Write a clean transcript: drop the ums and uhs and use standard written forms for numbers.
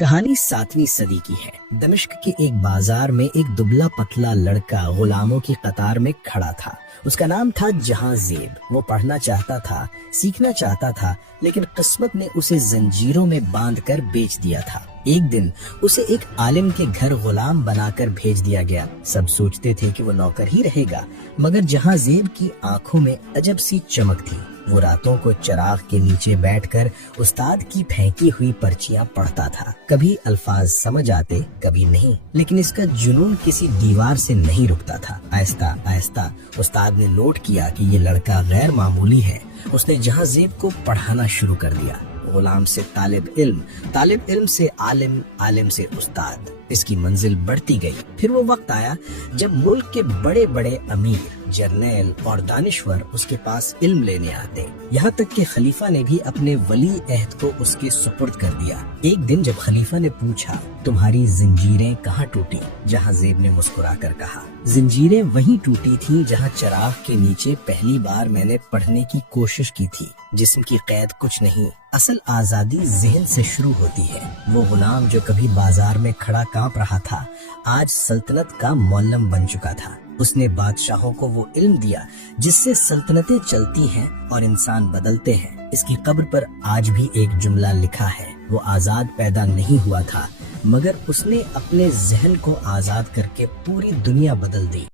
کہانی 7ویں صدی کی ہے۔ دمشق کے ایک بازار میں ایک دبلا پتلا لڑکا غلاموں کی قطار میں کھڑا تھا۔ اس کا نام تھا جہاں زیب۔ وہ پڑھنا چاہتا تھا، سیکھنا چاہتا تھا، لیکن قسمت نے اسے زنجیروں میں باندھ کر بیچ دیا تھا۔ ایک دن اسے ایک عالم کے گھر غلام بنا کر بھیج دیا گیا۔ سب سوچتے تھے کہ وہ نوکر ہی رہے گا، مگر جہاں زیب کی آنکھوں میں عجب سی چمک تھی۔ وہ راتوں کو چراغ کے نیچے بیٹھ کر استاد کی پھینکی ہوئی پرچیاں پڑھتا تھا۔ کبھی الفاظ سمجھ آتے، کبھی نہیں، لیکن اس کا جنون کسی دیوار سے نہیں رکتا تھا۔ آہستہ آہستہ استاد نے نوٹ کیا کہ یہ لڑکا غیر معمولی ہے۔ اس نے جہاں زیب کو پڑھانا شروع کر دیا۔ غلام سے طالب علم، طالب علم سے عالم، عالم سے استاد۔ اس کی منزل بڑھتی گئی۔ پھر وہ وقت آیا جب ملک کے بڑے بڑے امیر، جرنیل اور دانشور اس کے پاس علم لینے آتے، یہاں تک کہ خلیفہ نے بھی اپنے ولی عہد کو اس کے سپرد کر دیا۔ ایک دن جب خلیفہ نے پوچھا، تمہاری زنجیریں کہاں ٹوٹی؟ جہاں زیب نے مسکرا کر کہا، زنجیریں وہیں ٹوٹی تھیں جہاں چراغ کے نیچے پہلی بار میں نے پڑھنے کی کوشش کی تھی۔ جسم کی قید کچھ نہیں، اصل آزادی ذہن سے شروع ہوتی ہے۔ وہ غلام جو کبھی بازار میں کھڑا کانپ رہا تھا، آج سلطنت کا معلم بن چکا تھا۔ اس نے بادشاہوں کو وہ علم دیا جس سے سلطنتیں چلتی ہیں اور انسان بدلتے ہیں۔ اس کی قبر پر آج بھی ایک جملہ لکھا ہے، وہ آزاد پیدا نہیں ہوا تھا، مگر اس نے اپنے ذہن کو آزاد کر کے پوری دنیا بدل دی۔